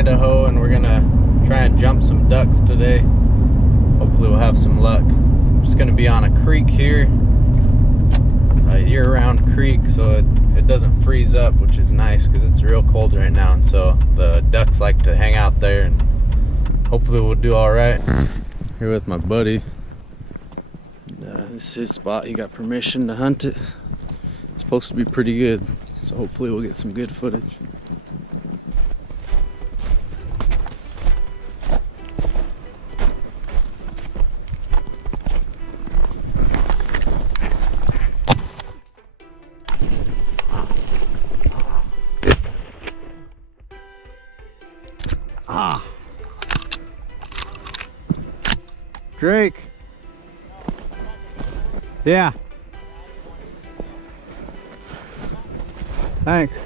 Idaho, and we're gonna try and jump some ducks today. Hopefully we'll have some luck. Just gonna be on a creek here, a year-round creek, so it doesn't freeze up, which is nice because it's real cold right now, and so the ducks like to hang out there, and hopefully we'll do all right. Here with my buddy. This is his spot. He got permission to hunt it. It's supposed to be pretty good, so hopefully we'll get some good footage. Ah, Drake. Yeah. Thanks.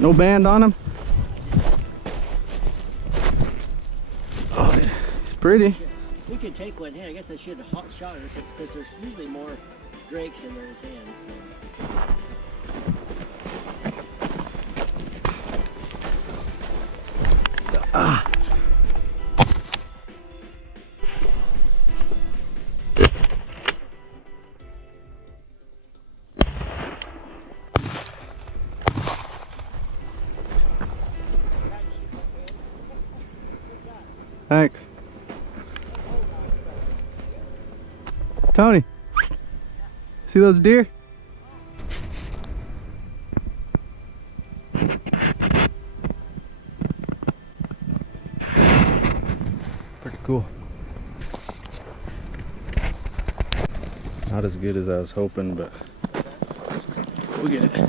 No band on him? Oh, he's pretty. We could take one hand. I guess I should have shot her because there's usually more drakes in those hands. So. Ah. Thanks. Tony, see those deer? Pretty cool. Not as good as I was hoping, but we'll get it.